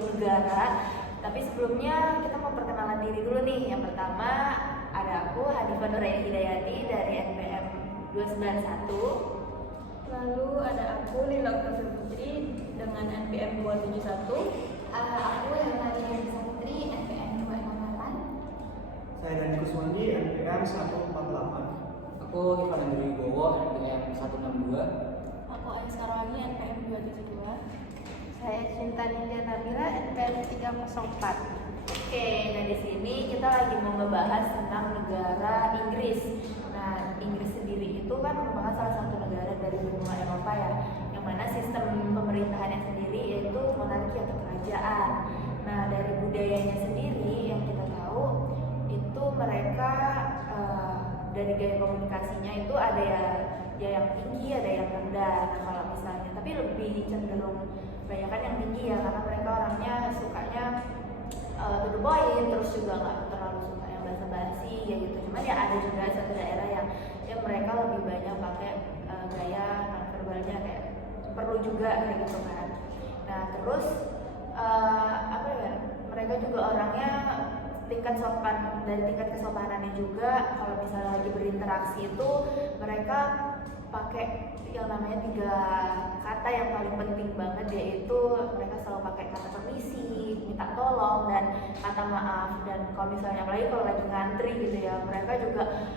suatu negara. Tapi sebelumnya kita mau perkenalan diri dulu nih. Yang pertama ada aku Hanifah Nuraini Hidayati dari NPM 291. Lalu ada aku Lila Oktavian Putri dengan NPM 271. Aku yang lagi Putri NPM 268. Saya Dani Kuswandi NPM 148. Aku Ivan Andri Wibowo NPM 162. Aku Aisyah Rawangi NPM 272. Saya Cinta Nindya Nabila NPM 304. Oke, nah di sini kita lagi mau ngebahas tentang negara Inggris. Nah, Inggris sendiri itu kan merupakan salah satu negara dari benua Eropa ya, yang mana sistem pemerintahannya sendiri yaitu monarki atau kerajaan. Nah, dari budayanya sendiri yang kita tahu itu mereka dari gaya komunikasinya itu ada ya yang tinggi, ada yang rendah. Nah, kalau misalnya, tapi lebih cenderung kebanyakan yang tinggi ya, karena mereka orangnya sukanya to the point, terus juga nggak terlalu suka yang basa-basi ya gitu. Cuman ya ada juga satu daerah yang mereka lebih banyak pakai gaya nonverbalnya, kayak perlu juga kayak gitu kan. Nah terus apa ya, mereka juga orangnya tingkat sopan, dari tingkat kesopanannya juga kalau misalnya lagi berinteraksi itu mereka pakai yang namanya 3 kata yang paling penting banget, yaitu mereka selalu pakai kata permisi, minta tolong, dan kata maaf. Dan kalau misalnya apalagi kalau lagi ngantri gitu ya, mereka juga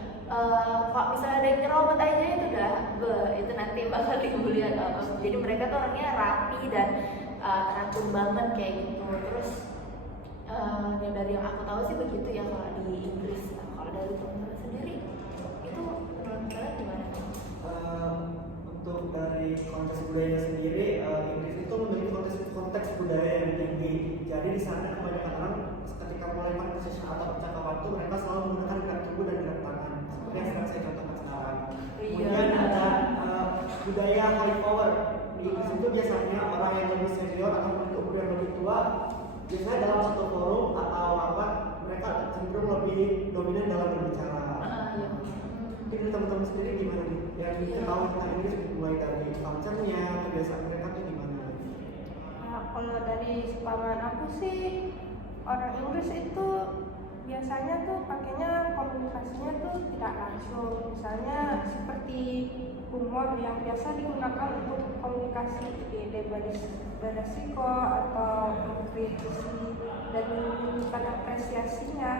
kalau misalnya ada yang nyerobot aja itu udah itu nanti bakal dibully atau apa. Jadi mereka tuh orangnya rapi dan teratur banget kayak gitu. Terus ya dari yang aku tahu sih begitu ya kalau di Inggris. Nah, kalau dari teman-teman sendiri itu menurut kalian gimana? Untuk dari konteks budaya sendiri, Inggris itu memiliki konteks budaya yang tinggi. Jadi di sana kebanyakan orang ketika mulai conversation atau percakapan itu mereka selalu menggunakan gerak tubuh dan gerak tangan. Seperti yang sedang saya contohkan sekarang. Kemudian ada budaya high power. Di Inggris itu biasanya orang yang lebih senior atau berumur yang lebih tua, biasanya dalam satu forum atau rapat mereka cenderung lebih dominan dalam berbicara. Mungkin teman-teman sendiri gimana nih? Yang tahu tentang Inggris mulai dari culture-nya, kebiasaan mereka tuh gimana? Nah, kalau dari sepahaman aku sih, orang Inggris itu biasanya tuh pakainya komunikasinya tuh tidak langsung. Misalnya seperti humor yang biasa digunakan untuk komunikasi beresiko atau mengkritisi dan menunjukkan apresiasinya.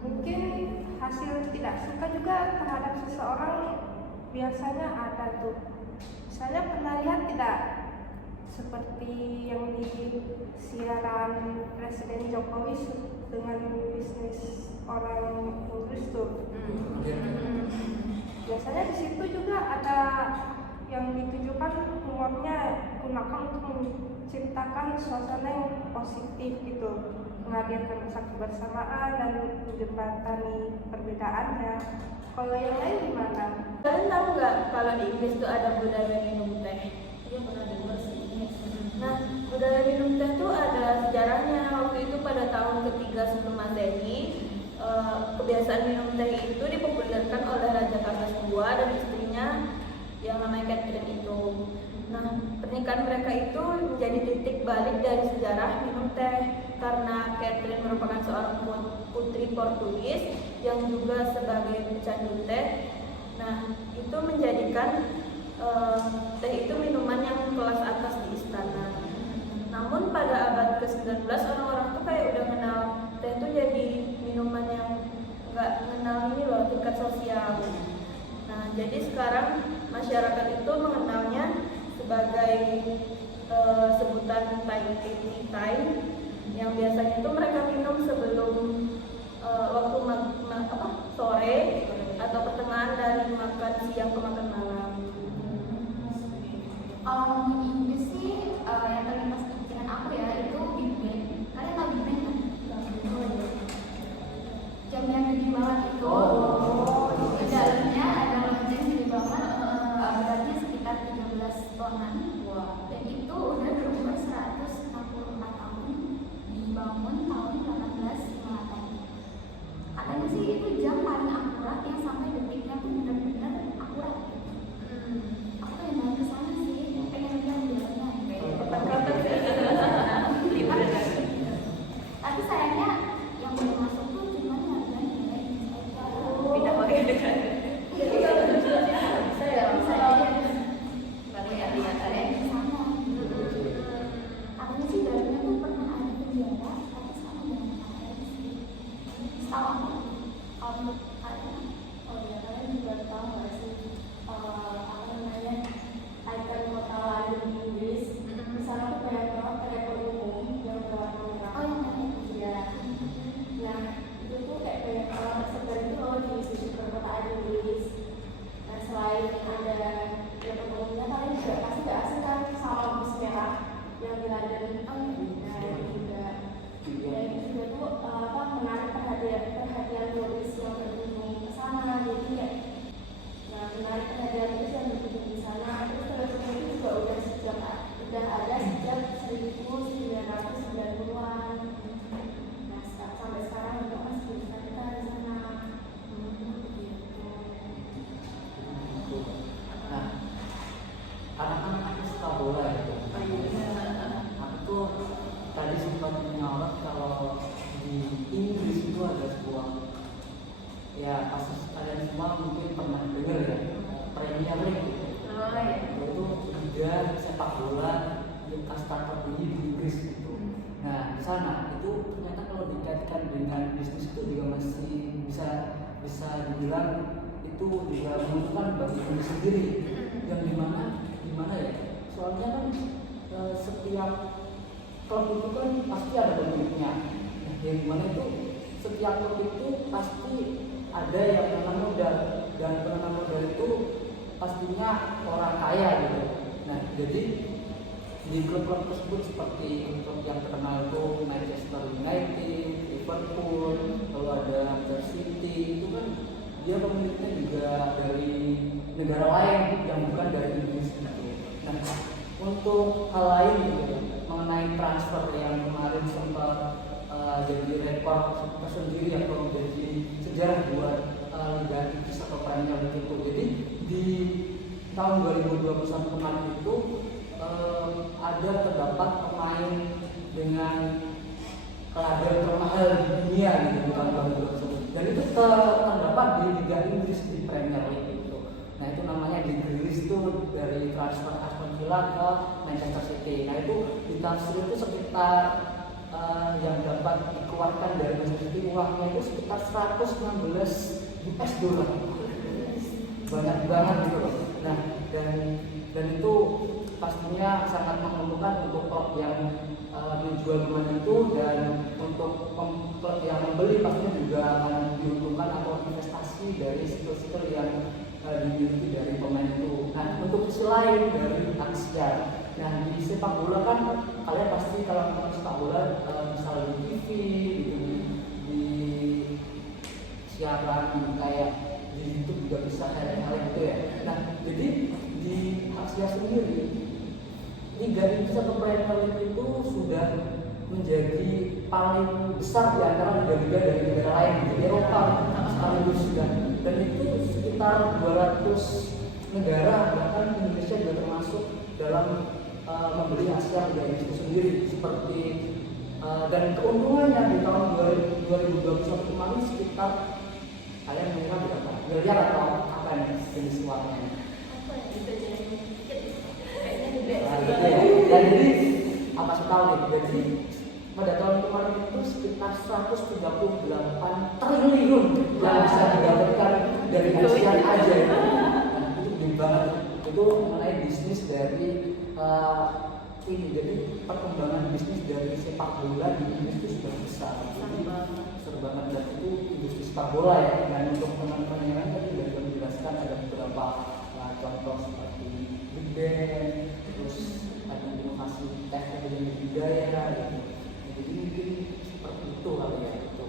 Mungkin hasil tidak suka juga terhadap seseorang biasanya ada tuh. Misalnya pernah lihat tidak, seperti yang di siaran Presiden Jokowi dengan bisnis orang Inggris tuh. Biasanya di situ juga ada yang ditujukan humornya gunakan untuk menciptakan suasana yang positif gitu, menghadirkan rasa kebersamaan dan menjembatani perbedaannya. Kalau yang lain gimana? Kalian tahu nggak kalau di Inggris itu ada budaya minum teh? Iya pernah dengar sih. Nah, budaya minum teh itu ada sejarahnya. Waktu itu pada tahun ketiga sebelum Masehi, kebiasaan minum teh itu dipopulerkan oleh Raja Charles II dan istrinya yang namanya Catherine itu. Nah, pernikahan mereka itu menjadi titik balik dari sejarah minum teh, karena Catherine merupakan seorang putri Portugis yang juga sebagai pecandu teh. Nah, itu menjadikan teh itu minuman yang kelas atas di istana. Namun pada abad ke-19 orang-orang tuh kayak udah kenal teh itu jadi minuman yang nggak mengenal ini loh, tingkat sosial. Nah, jadi sekarang masyarakat itu mengenalnya sebagai sebutan time yang biasanya itu mereka minum sebelum waktu sore atau pertengahan dari makan siang ke makan malam. Kalau ngomong Inggris sih, yang terlintas di pikiran aku ya itu Big Ben. Kalian tahu Big Ben kan? Jam yang gede banget itu. Di dalamnya ada lonceng gede banget, beratnya sekitar 13 tonan. Dan itu udah berumur 164 tahun, dibangun tahun 1858. Katanya sih itu jam paling akurat yang sampai detiknya tuh benar-benar akurat. Aku pengen banget kesana sih, pengen lihat sepak bola yang kasta tertinggi di Inggris gitu. Nah di sana itu ternyata kalau dikaitkan dengan bisnis itu juga masih bisa dibilang itu juga menguntungkan bagi Inggris sendiri. Yang dimana ya? Soalnya kan setiap klub itu kan pasti ada pemiliknya. Nah, yang dimana itu setiap klub itu pasti ada yang menanam modal, dan penanam modal itu pastinya orang kaya gitu. Nah jadi di klub-klub tersebut seperti klub yang terkenal itu Manchester United, Liverpool, lalu ada Manchester City, itu kan dia pemiliknya juga dari negara lain yang bukan dari Inggris gitu. Nah untuk hal lain gitu ya, mengenai transfer yang kemarin sempat jadi rekor tersendiri atau jadi sejarah buat Liga Inggris atau Premier League itu. Jadi di tahun 2021 kemarin itu ada terdapat pemain dengan laga termahal di dunia gitu di tahun 2021, dan itu terdapat di Liga Inggris di Premier League itu. Nah itu namanya Grealish itu dari transfer Aston Villa ke Manchester City. Nah itu ditaksir itu sekitar yang dapat dikeluarkan dari Manchester City uangnya itu sekitar 116 US dollar, banyak banget gitu loh. Nah dan itu pastinya sangat menguntungkan untuk klub yang menjual pemain itu, dan untuk klub yang membeli pastinya juga akan diuntungkan atau investasi dari skill-skill yang dimiliki dari pemain itu. Nah untuk selain dari aksiar, nah di sepak bola kan kalian pasti kalau nonton sepak bola misalnya di TV gitu, di siaran kayak di YouTube juga bisa hal-hal itu ya. Nah jadi di aksiar sendiri Liga Inggris atau Premier League itu sudah menjadi paling besar di antara liga-liga dari negara lain di Eropa sekaligus sudah, dan itu sekitar 200 negara, bahkan Indonesia juga termasuk dalam membeli aksiar Liga Inggris itu sendiri seperti dan keuntungannya di tahun 2021 kemarin sekitar, kalian mengira berapa? Miliar atau apa nih jenis uangnya? Apa ya, bisa jadi kayaknya gede. Dan jadi apa sih tahu nih? Jadi pada tahun kemarin itu sekitar 138 triliun yang bisa didapatkan dari aksiar aja itu. Nah, itu gede banget. Itu mengenai bisnis dari ini. Jadi perkembangan bisnis dari sepak bola di Inggris itu sudah besar. Jadi seru banget, dan itu industri sepak bola ya. Dan untuk teman-teman yang lain tadi sudah menjelaskan ada beberapa contoh seperti Big Bang, terus ada inovasi teknik dan budaya gitu. Jadi mungkin seperti itu kali ya itu.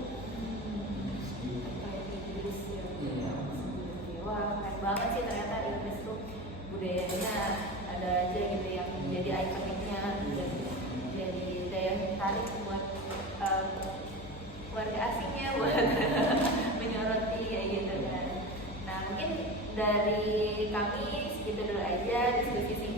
Iya. Wah keren banget sih ternyata Inggris tuh budayanya ada aja gitu yang menjadi ikoniknya, jadi daya tarik buat warga asingnya buat menyoroti kayak gitu kan. Nah mungkin dari kami segitu dulu aja diskusi